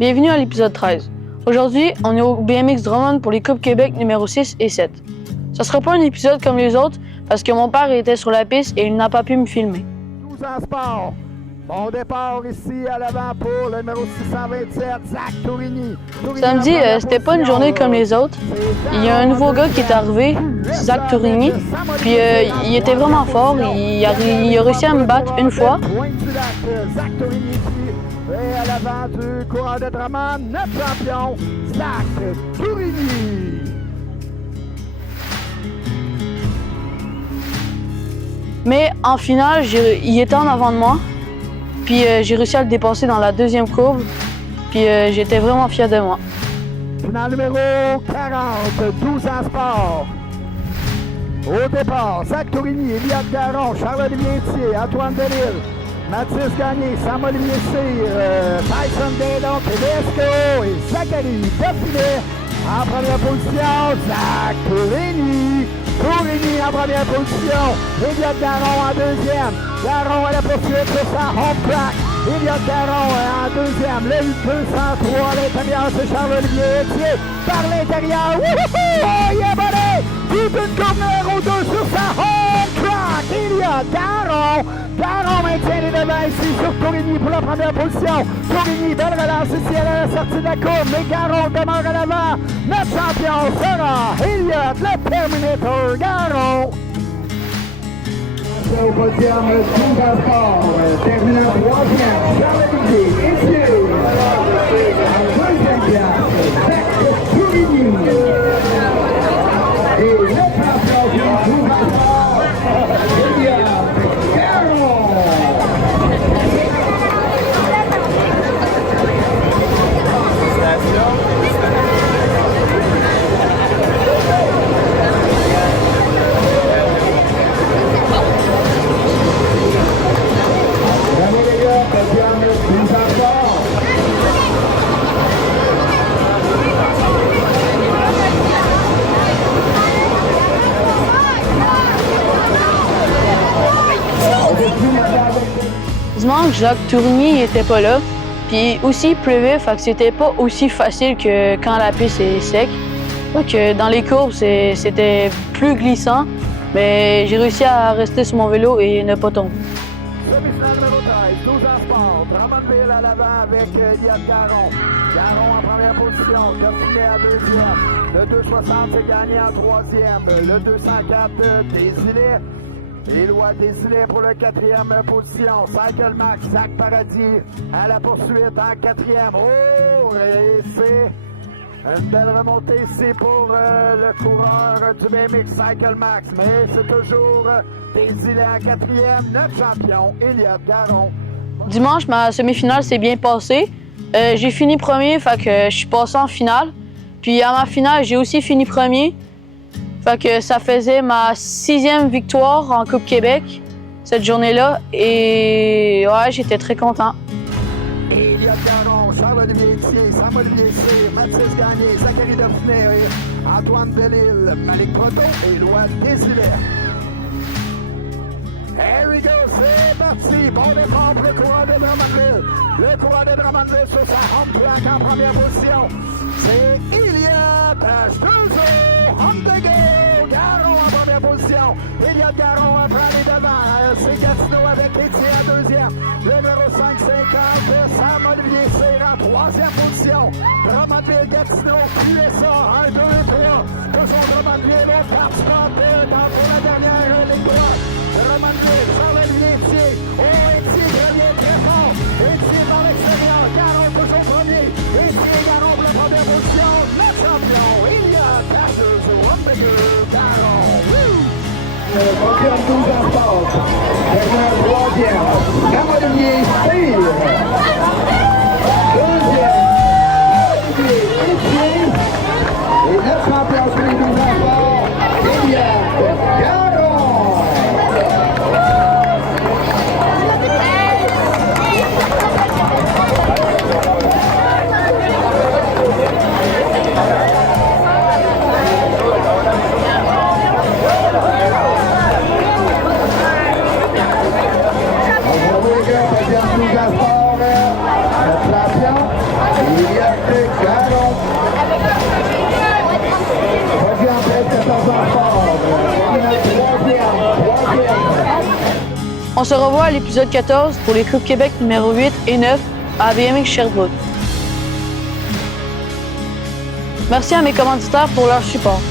Bienvenue à l'épisode 13. Aujourd'hui, on est au BMX Drummond pour les Coupes Québec numéro 6 et 7. Ça sera pas un épisode comme les autres parce que mon père était sur la piste et il n'a pas pu me filmer. 12 ans sport. Bon départ ici à l'avant pour le numéro 627, Zach Tourigny. Samedi, c'était pas une journée comme les autres. Il y a un nouveau gars qui est arrivé, Zach Tourigny, puis il était vraiment fort. Il a réussi à me battre une fois. Zach Tourigny et à l'avant du coureur de Drummond, notre champion, Zach Tourigny. Mais en finale, il était en avant de moi. Puis j'ai réussi à le dépasser dans la deuxième courbe. Puis j'étais vraiment fier de moi. Finale numéro 40, 12 ans sport. Au départ, Zach Tourigny, Eliott Garon, Charles-Olivier Thier, Antoine Delisle, Mathis Gagné, Sam-Olivier Cyr, Tyson Dindon, Tedesco et Zachary Dauphinet. En première position, Zach Tourigny. Tourigny en première position. Eliott Garon en deuxième. Garon à la poursuite sur sa home track. Eliott Garon en deuxième. Le 203 à l'intérieur, c'est Charles-Olivier Thier. Par l'intérieur, wouhou! Oh, il est bonné! Toute une courbe numéro 2 sur sa home track. Eliott Garon. Garon maintient les devants ici sur Tourigny pour la première position. Tourigny, belle relance ici à la sortie de la courbe. Mais Garon demeure à l'avant. Notre champion sera Eliott, le Terminator Garon. Au podium, 12 ans sport, terminant troisième, Charles-Olivier Thier. En deuxième place, Zach Tourigny. Et le champion du 12 ans sport, Eliott Garon. Dimanche, Jacques Tourigny n'était pas là. Puis aussi, il pleuvait, fait que c'était pas aussi facile que quand la piste est sec. Donc, dans les courbes, c'était plus glissant. Mais j'ai réussi à rester sur mon vélo et ne pas tomber. Demi-finale numéro 13, 12 ans sport. Drummondville à l'avant avec Eliott Garon. Garon en première position, Dauphinet en deuxième. Le 260 c'est gagné en troisième. Le 204 Desilets. Éloi Desilets pour le quatrième position. Cycle Max, Zach Paradis à la poursuite en quatrième. Oh, et c'est une belle remontée ici pour le coureur du BMX Cycle Max. Mais c'est toujours Desilets en quatrième. Notre champion, Eliott Garon. Dimanche, ma semi-finale s'est bien passée. J'ai fini premier, fait que je suis passé en finale. Puis à ma finale, j'ai aussi fini premier. Fait que ça faisait ma 6e victoire en Coupe Québec cette journée-là. Et ouais, j'étais très content. Eliott Garon, Charles-Olivier Thier, Sam-Olivier Cyr, Mathis Gagné, Zachary Dauphinet, Antoine Delisle, Malik Proto et Éloi Desilets. Here we go, c'est parti. Bon départ pour le coureur de Drummondville. Le coureur de Drummondville sur sa home track en première position. C'est Eliott H2O Humdigo. Garon en première position. Eliott Garon prend les devants. C'est Gatineau avec Etier en deuxième. Le numéro 550, Sam-Olivier Cyr en troisième position. Drummondville, Gatineau, QSA, 1, 2 et 3. Toujours Drummondville, le top spot pour la dernière ligne droite. Drummondville, Charles-Olivier Thier. Oh, Etier revient très fort. Etier dans l'extérieur. Garon toujours premier. Etier Garon pour la première position. Notre champion, Eliott H2O Garon. Podium 12 ans sport, terminant troisième, Sam-Olivier Cyr. Deuxième, Charles-Olivier Thier. Et notre champion sur les 12 ans sport, Eliott Garon. Podium On se revoit à l'épisode 14 pour les Coupes Québec numéro 8 et 9 à BMX Sherbrooke. Merci à mes commanditaires pour leur support.